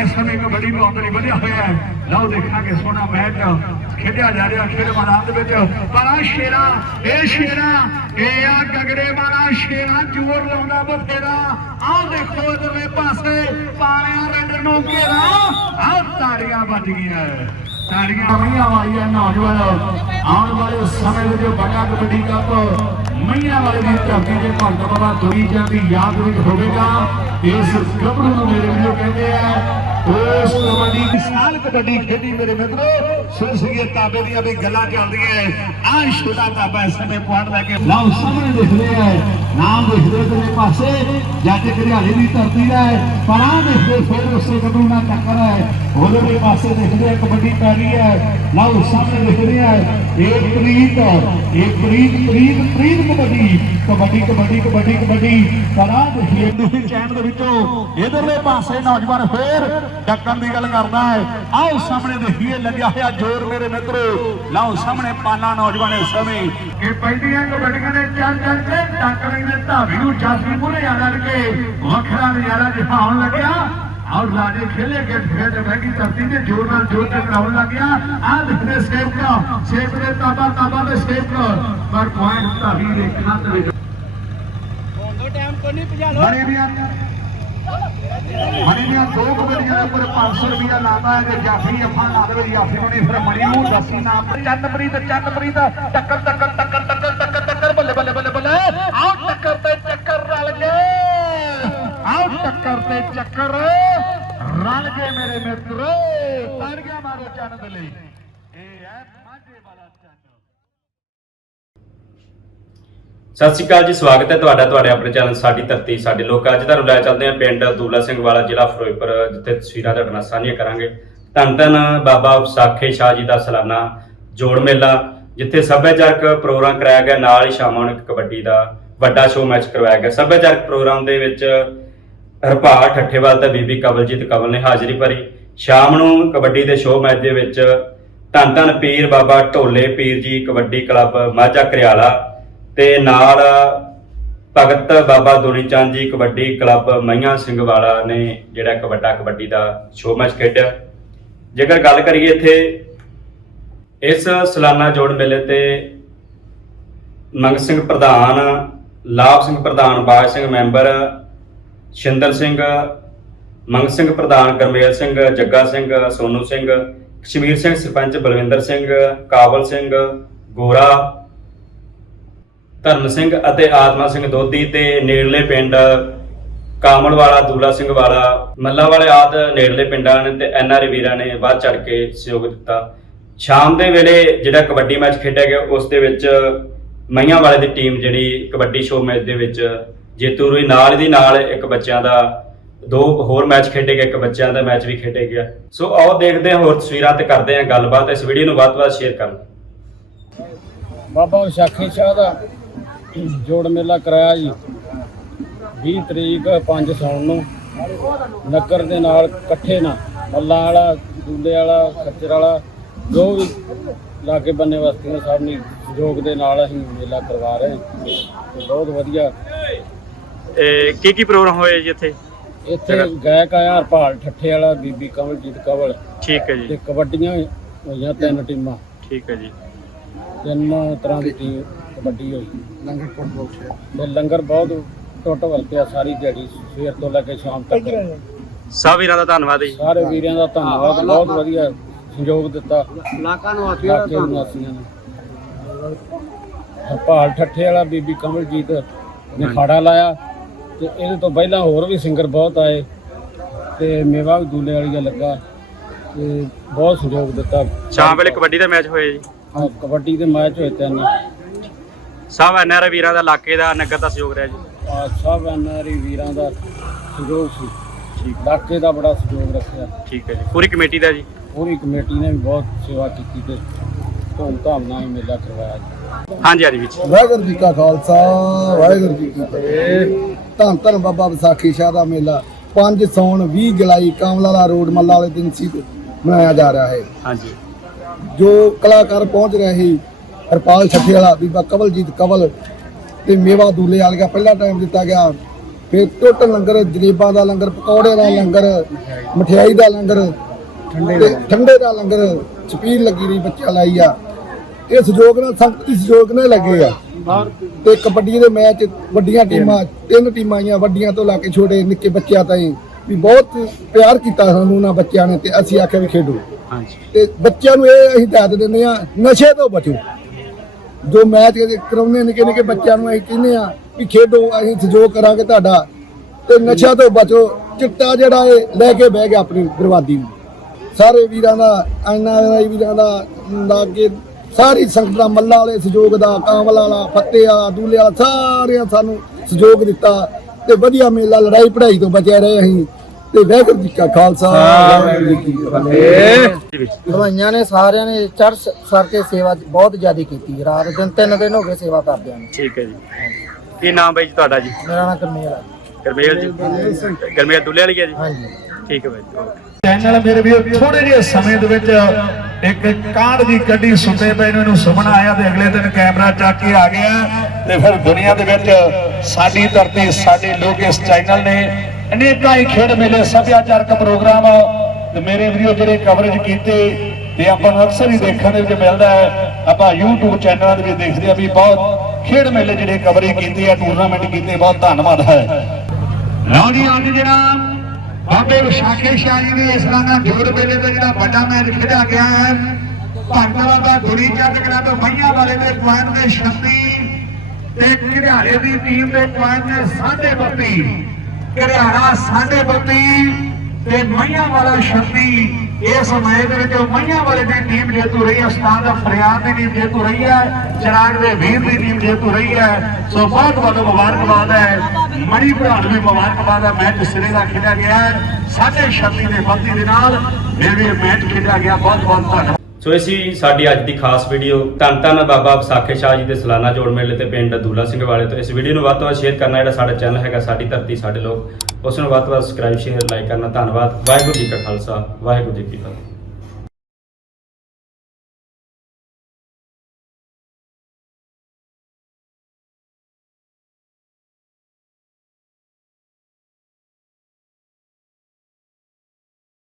ਇਸ ਸਮੇਂ ਕਬੱਡੀ ਬਹੁਤ ਨਹੀਂ ਵਧਿਆ ਹੋਇਆ ਹੈ। ਲਓ ਦੇਖਾਂਗੇ ਸੋਹਣਾ ਮੈਚ ਖੇਡਿਆ ਜਾ ਰਿਹਾ ਖੇਡ ਮੈਦਾਨ ਦੇ ਵਿੱਚ। ਬੜਾ ਸ਼ੇਰਾ ਇਹ ਸ਼ੇਰਾ ਇਹ ਆ ਗਗੜੇ ਵਾਲਾ ਸ਼ੇਰਾ, ਜ਼ੋਰ ਲਾਉਂਦਾ ਬਥੇਰਾ। ਆਹ ਦੇਖੋ ਇਧਰਲੇ ਪਾਸੇ ਪਾਰਿਆਂ ਰੈਡਰ ਨੂੰ ਘੇਰਾ। ਆਹ ਤਾੜੀਆਂ ਵੱਜ ਗਈਆਂ। ਤਾੜੀਆਂ ਮਈਆਂ ਵਾਲੀਆਂ ਨੌਜਵਾਨ ਆਉਣ ਵਾਲੇ ਸਮੇਂ ਵਿੱਚ ਵੱਡਾ ਕਬੱਡੀ ਕੱਪ ਮਈਆਂ ਵਾਲੇ ਦੀ ਧਰਤੀ ਤੇ ਭਗਤ ਬਾਬਾ ਦੁਰੀ ਜਾਂਦੀ ਯਾਦ ਵਿੱਚ ਹੋਵੇਗਾ। ਇਸ ਗੱਭਰੂ ਨੂੰ ਮੇਰੇ ਵੀਰੋ ਕਹਿੰਦੇ ਆ ਕਬੱਡੀ ਵਿਸ਼ਾਲ ਕਬੱਡੀ ਖੇਡੀ ਮੇਰੇ ਮਿੱਤਰੋ ਸੁਣ ਸੁਈਏ ਤਾਬੇ ਦੀਆਂ ਵੀ ਗੱਲਾਂ ਚੱਲਦੀਆਂ ਆ ਛੋਟਾ ਤਾਬਾ ਇਸ ਸਮੇਂ ਪੁਆਇੰਟ ਲੈ ਕੇ ਲਓ ਸਾਹਮਣੇ ਦਿਖਦੇ ਆ ਨਾਮ ਦਿਖਦੇ ਤੇਰੇ ਪਾਸੇ ਜੱਜ ਘਰਿਆਲੇ ਦੀ ਧਰਤੀ ਦਾ ਹੈ ਪਰਾਂ ਦਿਖਦੇ ਫਿਰ ਉਸੇ ਗੱਭਰੂ ਨਾਲ ਟੱਕਰ ਹੈ ਉਹਦੇ ਪਾਸੇ ਦਿਖਦੇ ਆ ਕਬੱਡੀ ਪੈ ਰਹੀ ਹੈ। ਲਓ, ਸਾਹਮਣੇ ਦਿਖਦੇ ਆ ਇਹ ਪ੍ਰੀਤ ਇਹ ਪ੍ਰੀਤ ਪ੍ਰੀਤ ਪ੍ਰੀਤ ਕਬੱਡੀ। ਕਬੱਡੀ ਕਬੱਡੀ ਕਬੱਡੀ ਕਬੱਡੀ। ਪਰਾਂ ਦਿਖੀਏ ਤੁਸੀਂ ਚੈਨ ਦੇ ਵਿੱਚੋਂ। ਇਧਰਲੇ ਪਾਸੇ ਨੌਜਵਾਨ ਫੇਰ ਟੱਕਣ ਦੀ ਗੱਲ ਕਰਦਾ ਹੈ। ਆਓ, ਸਾਹਮਣੇ ਦੇਖੀਏ, ਲੱਗਿਆ ਹੋਇਆ ਜ਼ੋਰ ਮੇਰੇ ਮਿੱਤਰੋ। ਲਓ, ਸਾਹਮਣੇ ਪਾਲਾ ਨੌਜਵਾਨ ਇਸ ਸਮੇਂ। ਇਹ ਪਹਿਲੀਆਂ ਕਬੱਡੀਆਂ ਨੇ ਚੱਲ ਚੱਲ ਕੇ ਟੱਕ ਲੈਂਦੇ ਧਾਵੀ ਨੂੰ ਜਾਸੀ ਮੂਰੇ ਆ ਲੜ ਕੇ। ਵੱਖਰਾ ਨਜ਼ਾਰਾ ਦਿਖਾਉਣ ਲੱਗਿਆ। ਔਰ ਲਾਜੇ ਖੇਲੇ ਕੇ ਫੇਰ ਮਹਿੰਗੀ ਧਰਤੀ ਤੇ ਜੋਰ ਨਾਲ ਜੋਰ ਟਕਰਾਉਣ ਲੱਗਿਆ ਆ ਦੇਖਦੇ ਸੇਵ ਦਾ ਸੇਵ ਦੇ ਤਾਬਾ ਤਾਬਾ ਦੇ ਸੇਵ ਪਰ ਪੁਆਇੰਟ ਧਾਵੀ ਦੇ ਕੰਧ ਵਿੱਚ ਮਣੀ ਦੀਆਂ ਮਣੀ ਦੀਆਂ ਦੋ ਕਬੱਡੀਆਂ ਦੇ ਉੱਪਰ 500 ਰੁਪਇਆ ਲਾਦਾ ਹੈ ਤੇ ਜਾਫੀ ਅੱਖਾਂ ਲਾ ਦੇਵੇ ਜਾਫੀ ਨੂੰ ਨਹੀਂ ਫਿਰ ਮਣੀ ਨੂੰ ਦੱਸੀ ਨਾਮ ਚੰਨਪ੍ਰੀਤ ਚੰਨਪ੍ਰੀਤ ਟੱਕਰ ਟੱਕਰ ਟੱਕਰ ਟੱਕਰ ਟੱਕਰ ਟੱਕਰ ਬੱਲੇ ਬੱਲੇ ਬੱਲੇ ਬੱਲੇ ਆਓ ਟੱਕਰ ਤੇ ਚੱਕਰ ਰਲ ਗਏ ਆਓ ਟੱਕਰ ਤੇ ਚੱਕਰ ਰਲ ਗਏ ਮੇਰੇ ਮਿੱਤਰੋ ਤਾੜੀਆਂ ਮਾਰੋ ਚੰਨ ਲਈ। ਇਹ ਹੈ ਮਾਝੇ ਵਾਲਾ ਚੰਨ ਸਤਿ ਸ਼੍ਰੀ ਅਕਾਲ ਜੀ, ਸਵਾਗਤ ਹੈ ਤੁਹਾਡਾ, ਤੁਹਾਡੇ ਆਪਣੇ ਚੈਨਲ ਸਾਡੀ ਧਰਤੀ, ਸਾਡੇ ਲੋਕ। ਅੱਜ ਤੁਹਾਨੂੰ ਲੈ ਚੱਲਦੇ ਹਾਂ ਪਿੰਡ ਦੂਲਾ ਸਿੰਘ ਵਾਲਾ ਜ਼ਿਲ੍ਹਾ ਫਿਰੋਜ਼ਪੁਰ, ਜਿੱਥੇ ਤਸਵੀਰਾਂ ਤੁਹਾਡੇ ਨਾਲ ਸਾਂਝੀਆਂ ਕਰਾਂਗੇ। ਧੰਨ ਧੰਨ ਬਾਬਾ ਸਾਖੇ ਸ਼ਾਹ ਜੀ ਦਾ ਸਾਲਾਨਾ ਜੋੜ ਮੇਲਾ, ਜਿੱਥੇ ਸੱਭਿਆਚਾਰਕ ਪ੍ਰੋਗਰਾਮ ਕਰਾਇਆ ਗਿਆ, ਨਾਲ ਹੀ ਸ਼ਾਮਾਂ ਨੂੰ ਇੱਕ ਕਬੱਡੀ ਦਾ ਵੱਡਾ ਸ਼ੋਅ ਮੈਚ ਕਰਵਾਇਆ ਗਿਆ। ਸੱਭਿਆਚਾਰਕ ਪ੍ਰੋਗਰਾਮ ਦੇ ਵਿੱਚ ਹਰਪਾਲ ਠੱਠੇਵਾਲ ਤੇ ਬੀਬੀ ਕਵਲਜੀਤ ਕਵਲ ਨੇ ਹਾਜ਼ਰੀ ਭਰੀ। ਸ਼ਾਮ ਨੂੰ ਕਬੱਡੀ ਦੇ ਸ਼ੋਅ ਮੈਚ ਦੇ ਵਿੱਚ ਧੰਨ ਧੰਨ ਪੀਰ ਬਾਬਾ ਢੋਲੇ ਪੀਰ ਜੀ ਕਬੱਡੀ ਕਲੱਬ ਮਾਝਾ ਕਰਿਆਲਾ ਤੇ ਨਾਲ ਭਗਤ ਬਾਬਾ ਦੁਨੀ ਚੰਦ ਜੀ ਕਬੱਡੀ ਕਲੱਬ ਮਈਆਂ ਸਿੰਘ ਵਾਲਾ ਨੇ ਜਿਹੜਾ ਕਬੱਡਾ ਕਬੱਡੀ ਦਾ ਸ਼ੋਅ ਮੈਚ ਖੇਡਿਆ। ਜੇਕਰ ਗੱਲ ਕਰੀਏ ਇੱਥੇ, ਇਸ ਸਾਲਾਨਾ ਜੋੜ ਮੇਲੇ ਤੇ ਮੰਗ ਸਿੰਘ ਪ੍ਰਧਾਨ, ਲਾਭ ਸਿੰਘ ਪ੍ਰਧਾਨ, ਬਾਜ ਸਿੰਘ ਮੈਂਬਰ ਸ਼ਿੰਦਰ ਸਿੰਘ, ਮੰਗ ਸਿੰਘ ਪ੍ਰਧਾਨ ਗਰਮੇਲ ਸਿੰਘ, ਜੱਗਾ ਸਿੰਘ, ਸੋਨੂ ਸਿੰਘ, ਕਸ਼ਮੀਰ ਸਿੰਘ ਸਰਪੰਚ ਬਲਵਿੰਦਰ ਸਿੰਘ ਕਾਬਲ ਸਿੰਘ, ਗੋਰਾ, ਧਰਮ ਸਿੰਘ ਅਤੇ ਆਤਮਾ ਸਿੰਘ ਦੋਦੀ ਤੇ ਨੇੜਲੇ ਪਿੰਡ ਕਾਮਲ ਵਾਲਾ ਦੂਲਾ ਸਿੰਘ ਵਾਲਾ, ਮੱਲਾ ਵਾਲੇ ਆਦ ਨੇੜਲੇ ਪਿੰਡਾਂ ਨੇ ਤੇ ਐਨਆਰ ਵੀਰਾਂ ਨੇ ਵੱਧ ਚੜ ਕੇ ਸਹਿਯੋਗ ਦਿੱਤਾ। ਸ਼ਾਮ ਦੇ ਵੇਲੇ ਜਿਹੜਾ ਕਬੱਡੀ ਮੈਚ ਖੇਡਿਆ ਗਿਆ, ਉਸ ਦੇ ਵਿੱਚ ਮਈਆਂ ਵਾਲੇ ਦੀ ਟੀਮ ਜਿਹੜੀ ਕਬੱਡੀ ਸ਼ੋਅ ਮੈਚ ਦੇ ਵਿੱਚ ਜੇਤੂ ਰਹੀ ਨਾਲ ਦੀ ਨਾਲ ਇੱਕ ਬੱਚਿਆਂ ਦਾ, ਦੋ ਹੋਰ ਮੈਚ ਖੇਡੇ ਗਏ, ਇੱਕ ਬੱਚਿਆਂ ਦਾ ਮੈਚ ਵੀ ਖੇਡੇ ਗਿਆ। ਸੋ ਆਓ ਦੇਖਦੇ ਹਾਂ, ਹੋਰ ਤਸਵੀਰਾਂ ਤੇ ਕਰਦੇ ਹਾਂ ਗੱਲਬਾਤ। ਇਸ ਵੀਡੀਓ ਨੂੰ ਵੱਧ ਤੋਂ ਵੱਧ ਸ਼ੇਅਰ ਕਰੋ ਬਾਬਾ ਵਿਸਾਖੀ ਸ਼ਾਹ ਦਾ ਜੋੜ ਮੇਲਾ ਕਰਾਇਆ ਜੀ। 20 ਤਰੀਕ 5 ਸੌਣ ਨੂੰ ਨਗਰ ਦੇ ਨਾਲ ਇਕੱਠੇ ਨਾ, ਮੱਲਾ ਵਾਲਾ, ਦੂਲੇ ਵਾਲਾ ਖੱਚਰ ਵਾਲਾ, ਜੋ ਵੀ ਲਾਗੇ ਬੰਨੇ ਵਸਤੀਆਂ ਸਭ ਨੇ ਸਹਿਯੋਗ ਦੇ ਨਾਲ ਅਸੀਂ ਮੇਲਾ ਕਰਵਾ ਰਹੇ ਹਾਂ। ਬਹੁਤ ਵਧੀਆ ਕੀ ਕੀ ਪ੍ਰੋਗਰਾਮ ਹੋਏ ਜੀ ਇੱਥੇ? ਇੱਥੇ ਗਾਇਕ ਆਇਆ ਹਰਪਾਲ ਠੱਠੇ ਵਾਲਾ ਬੀਬੀ ਕਮਲਜੀਤ ਕਵਲ। ਠੀਕ ਹੈ ਤੇ ਕਬੱਡੀਆਂ ਹੋਈਆਂ ਤਿੰਨ ਟੀਮਾਂ। ਠੀਕ ਹੈ ਜੀ। ਤਿੰਨ ਤਰ੍ਹਾਂ ਦੀ ਟੀਮ ਕਬੱਡੀ ਹੋਈ। ਲੰਗਰ ਫੁੱਟਬਾਲ ਤੇ ਲੰਗਰ ਬਹੁਤ ਟੁੱਟ ਵਰਤਿਆ ਸਾਰੀ ਦਿਹਾੜੀ ਸਵੇਰ ਤੋਂ ਲੈ ਕੇ ਸ਼ਾਮ ਤੱਕ। ਸਭ ਵੀਰਾਂ ਦਾ ਧੰਨਵਾਦ ਜੀ। ਸਾਰੇ ਵੀਰਾਂ ਦਾ ਧੰਨਵਾਦ ਬਹੁਤ ਵਧੀਆ ਸੰਯੋਗ ਦਿੱਤਾ। ਲਾਕਾ ਨੂੰ ਨਿਵਾਸੀਆਂ ਨੇ। ਹਰਪਾਲ ਠੱਠੇ ਵਾਲਾ ਬੀਬੀ ਕਮਲਜੀਤ ਨੇ ਖਾੜਾ ਲਾਇਆ। ਤੇ ਇਹਦੇ ਤੋਂ ਪਹਿਲਾਂ ਹੋਰ ਵੀ ਸਿੰਗਰ ਬਹੁਤ ਆਏ ਤੇ ਮੇਵਾ ਵੀ ਦੂਲੇ ਵਾਲੀ ਦਾ ਲੱਗਾ ਤੇ ਬਹੁਤ ਸੰਯੋਗ ਦਿੱਤਾ। ਸ਼ਾਮ ਵੇਲੇ ਕਬੱਡੀ ਦਾ ਮੈਚ ਹੋਇਆ ਜੀ। ਆਹ ਕਬੱਡੀ ਦੇ ਮੈਚ ਹੋਏ ਤਿੰਨ। ਸਭ ਐਨਆਰ ਵੀਰਾਂ ਦਾ ਇਲਾਕੇ ਦਾ ਨਗਰ ਦਾ ਸਹਿਯੋਗ ਰਿਹਾ ਜੀ। ਆ ਸਭ ਐਨਆਰਈ ਵੀਰਾਂ ਦਾ ਸਹਿਯੋਗ ਸੀ। ਇਲਾਕੇ ਦਾ ਬੜਾ ਸਹਿਯੋਗ ਰੱਖਿਆ। ਠੀਕ ਹੈ ਜੀ ਪੂਰੀ ਕਮੇਟੀ ਦਾ ਜੀ। ਪੂਰੀ ਕਮੇਟੀ ਨੇ ਵੀ ਬਹੁਤ ਸੇਵਾ ਕੀਤੀ ਤੇ ਧੂਮ ਧਾਮ ਨਾਲ ਹੀ ਮੇਲਾ ਕਰਵਾਇਆ। ਜੀ ਹਾਂਜੀ ਹਾਂਜੀ ਵਿੱਚ ਵਾਹਿਗੁਰੂ ਜੀ ਕਾ ਖਾਲਸਾ ਵਾਹਿਗੁਰੂ ਜੀ ਕੀ ਫਤਿਹ। ਧੰਨ ਧੰਨ ਬਾਬਾ ਵਿਸਾਖੀ ਸ਼ਾਹ ਦਾ ਮੇਲਾ। 5 ਸੌਣ 20 ਜੁਲਾਈ ਕਾਮਲਾਲਾ ਰੋਡ ਮੱਲਾ ਵਾਲੇ ਦਿਨ ਸੀ ਮਨਾਇਆ ਜਾ ਰਿਹਾ ਹੈ। ਹਾਂਜੀ। ਜੋ ਕਲਾਕਾਰ ਪਹੁੰਚ ਰਹੇ ਸੀ ਹਰਪਾਲ ਛੱਠੇ ਵਾਲਾ ਬੀਬਾ ਕਵਲਜੀਤ ਕਵਲ ਤੇ ਮੇਵਾ ਦੂਲੇ ਵਾਲਿਆ ਪਹਿਲਾ ਟਾਈਮ ਦਿੱਤਾ ਗਿਆ। ਫਿਰ ਟੋਟਲ ਲੰਗਰ ਜਲੇਬਾਂ ਦਾ ਲੰਗਰ ਪਕੌੜੇ ਦਾ ਲੰਗਰ ਮਠਿਆਈ ਦਾ ਲੰਗਰ ਤੇ ਠੰਡੇ ਦਾ ਲੰਗਰ ਛਪੀਲ ਲੱਗੀ ਰਹੀ ਬੱਚਾ ਲਾਈ ਆ। ਇਹ ਸਹਿਯੋਗ ਨਾਲ ਸੰਗਤ ਦੀ ਸਹਿਯੋਗ ਨਾਲ ਲੱਗੇ ਆ। ਤੇ ਕਬੱਡੀ ਦੇ ਮੈਚ ਵੱਡੀਆਂ ਟੀਮਾਂ ਤਿੰਨ ਟੀਮਾਂ ਆਈਆਂ ਵੱਡੀਆਂ ਤੋਂ ਲਾ ਕੇ ਛੋਟੇ ਨਿੱਕੇ ਬੱਚਿਆਂ ਤਾਈਂ। ਵੀ ਬਹੁਤ ਪਿਆਰ ਕੀਤਾ ਸਾਨੂੰ ਉਹਨਾਂ ਬੱਚਿਆਂ ਨੇ ਤੇ ਅਸੀਂ ਆਖਿਆ ਵੀ ਖੇਡੋ। ਹਾਂਜੀ। ਤੇ ਬੱਚਿਆਂ ਨੂੰ ਇਹ ਅਸੀਂ ਦੱਸ ਦਿੰਦੇ ਆ ਨਸ਼ੇ ਤੋਂ ਬਚੋ। ਜੋ ਮੈਚ ਕਰਾਉਂਦੇ ਨਿੱਕੇ ਨਿੱਕੇ ਬੱਚਿਆਂ ਨੂੰ ਅਸੀਂ ਕਹਿੰਦੇ ਆ ਵੀ ਖੇਡੋ ਅਸੀਂ ਸਹਿਯੋਗ ਕਰਾਂਗੇ ਤੁਹਾਡਾ। ਤੇ ਨਸ਼ਾ ਤੋਂ ਬਚੋ ਚਿੱਟਾ ਜਿਹੜਾ ਇਹ ਲੈ ਕੇ ਬਹਿ ਗਿਆ ਆਪਣੀ ਬਰਬਾਦੀ ਨੂੰ। ਸਾਰੇ ਵੀਰਾਂ ਦਾ ਐਨਾ ਵੀਰਾਂ ਦਾ ਲਾਗੇ ਸਾਰੀ ਸੰਗਤ ਦਾ ਮੱਲਾ ਵਾਲੇ ਸਹਿਯੋਗ ਦਾ ਕਾਂਵਲ ਵਾਲਾ ਫੱਤੇ ਵਾਲਾ ਦੂਲੇ ਵਾਲਾ ਸਾਰਿਆਂ ਸਾਨੂੰ ਸਹਿਯੋਗ ਦਿੱਤਾ ਤੇ ਵਧੀਆ ਮੇਲਾ ਲੜਾਈ ਪੜਾਈ ਤੋਂ ਬਚਿਆ ਰਹੇ ਅਸੀਂ ਤੇ ਵਾਹਿਗੁਰੂ ਜੀ ਕਾ ਖਾਲਸਾ ਵਾਹਿਗੁਰੂ ਜੀ ਕੀ ਫਤਿਹ। ਹਲਵਾਈਆਂ ਨੇ ਸਾਰਿਆਂ ਨੇ ਚੜ ਸਰ ਕੇ ਸੇਵਾ ਬਹੁਤ ਜ਼ਿਆਦਾ ਕੀਤੀ ਰਾਤ ਦਿਨ ਤਿੰਨ ਦਿਨ ਹੋ ਗਏ ਸੇਵਾ ਕਰਦਿਆਂ ਨੂੰ ਠੀਕ ਹੈ ਜੀ। ਕੀ ਨਾਮ ਬਾਈ ਜੀ ਤੁਹਾਡਾ ਜੀ? ਮੇਰਾ ਨਾਮ ਕਰਮੇਲ ਹੈ ਗਰਮੇਲ ਜੀ। ਗਰਮੇਲ ਦੁੱਲੇ ਵਾਲੀ ਹੈ ਜੀ? ਹਾਂਜੀ। ਠੀਕ ਹੈ ਬਾਈ। ਚੈਨਲ ਮੇਰੇ ਵੀ ਥੋੜੇ ਜਿਹੇ ਸਮੇਂ ਦੇ ਵਿੱਚ ਇੱਕ ਕਾਂਡ ਦੀ ਗੱਡੀ ਸੁੱਤੇ ਪਏ ਨੂੰ, ਇਹਨੂੰ ਸੁਪਨਾ ਆਇਆ ਤੇ ਅਗਲੇ ਦਿਨ ਕੈਮਰਾ ਚੱਕ ਕੇ ਆ ਗਿਆ ਤੇ ਫਿਰ ਦੁਨੀਆ ਦੇ ਵਿੱਚ ਸਾਡੀ ਧਰਤੀ, ਸਾਡੇ ਲੋਕ ਇਸ ਚੈਨਲ ਨੇ ਅਨੇਕਾਂ ਹੀ ਖੇਡ ਮੇਲੇ, ਸੱਭਿਆਚਾਰਕ ਪ੍ਰੋਗਰਾਮ ਤੇ ਮੇਰੇ ਵੀਡੀਓ ਜਿਹੜੇ ਕਵਰੇਜ ਕੀਤੇ ਤੇ ਆਪਾਂ ਨੂੰ ਅਕਸਰ ਹੀ ਦੇਖਣ ਦੇ ਵਿੱਚ ਮਿਲਦਾ ਹੈ, ਆਪਾਂ YouTube ਚੈਨਲਾਂ ਦੇ ਵਿੱਚ ਦੇਖਦੇ ਆ ਵੀ ਬਹੁਤ ਖੇਡ ਮੇਲੇ ਜਿਹੜੇ ਕਵਰੇਜ ਕੀਤੇ ਆ ਟੂਰਨਾਮੈਂਟ ਕੀਤੇ, ਬਹੁਤ ਧੰਨਵਾਦ ਹੈ। ਲਓ ਜੀ, ਅੱਜ ਜਿਹੜਾ ਬਾਬੇ ਵਿਸ਼ਾਖੇ ਸ਼ਾਹ ਜੀ ਇਸ ਤਰ੍ਹਾਂ ਦਾ ਜੋੜ ਮੇਲੇ ਤੇ ਜਿਹੜਾ ਵੱਡਾ ਮੈਚ ਖੇਡਿਆ ਗਿਆ ਹੈ। ਭਗਤ ਬਾਬਾ ਗੁਰੀ ਚੰਦ ਕਲਾ ਤੋਂ ਮਈਆਂ ਵਾਲੇ ਦੇ ਪੁਆਇੰਟ ਦੇ 36 ਤੇ ਘਰਿਆੜੇ ਦੀ ਟੀਮ ਦੇ ਪੁਆਇੰਟ ਨੇ 32 ਘਰਿਆੜਾ 32 ਤੇ ਮਈਆਂ ਵਾਲਾ 36 ਇਸ ਮੈਚ ਦੇ ਵਿੱਚ ਮਈਆਂ ਵਾਲੇ ਦੀ ਟੀਮ ਜੇਤੂ ਰਹੀ ਹੈ ਸਤਾਨ ਦਾ ਫਰਿਆਦ ਦੀ ਟੀਮ ਜੇਤੂ ਰਹੀ ਹੈ, ਚਰਾਗ ਦੇ ਵੀਰ ਦੀ ਟੀਮ ਜੇਤੂ ਰਹੀ ਹੈ। ਸੋ ਬਹੁਤ ਬਹੁਤ ਮੁਬਾਰਕਬਾਦ ਹੈ। ਮਣੀ ਭਰਾਣ ਵੀ ਮੁਬਾਰਕਬਾਦ ਹੈ, ਮੈਚ ਸਿਰੇ ਦਾ ਖੇਡਿਆ ਗਿਆ ਹੈ। ਸਾਢੇ 36 ਦੇ ਬੰਦੀ ਦੇ ਨਾਲ ਮੇਰੇ ਵੀ ਇਹ ਮੈਚ ਖੇਡਿਆ ਗਿਆ। ਬਹੁਤ ਬਹੁਤ ਧੰਨਵਾਦ। ਸੋ ਅਸੀਂ ਸਾਡੀ ਅੱਜ ਦੀ ਖਾਸ ਵੀਡੀਓ। ਧੰਨ ਧੰਨ ਬਾਬਾ ਵਿਸਾਖੇ ਸ਼ਾਹ ਜੀ ਦੇ ਸਾਲਾਨਾ ਜੋੜ ਮੇਲੇ ਤੇ ਪਿੰਡ ਦੂਲਾ ਸਿੰਘ ਵਾਲੇ ਤੋਂ। ਇਸ ਵੀਡੀਓ ਨੂੰ ਵੱਧ ਤੋਂ ਵੱਧ ਸ਼ੇਅਰ ਕਰਨਾ ਜਿਹੜਾ ਸਾਡਾ ਚੈਨਲ ਹੈਗਾ, ਸਾਡੀ ਧਰਤੀ, ਸਾਡੇ ਲੋਕ, ਉਸ ਨੂੰ ਵੱਧ ਤੋਂ ਵੱਧ ਸਬਸਕ੍ਰਾਈਬ ਸ਼ੇਅਰ ਲਾਈਕ ਕਰਨਾ। ਧੰਨਵਾਦ। ਵਾਹਿਗੁਰੂ ਜੀ ਕਾ ਖਾਲਸਾ, ਵਾਹਿਗੁਰੂ ਜੀ ਕੀ ਫਤਿਹ।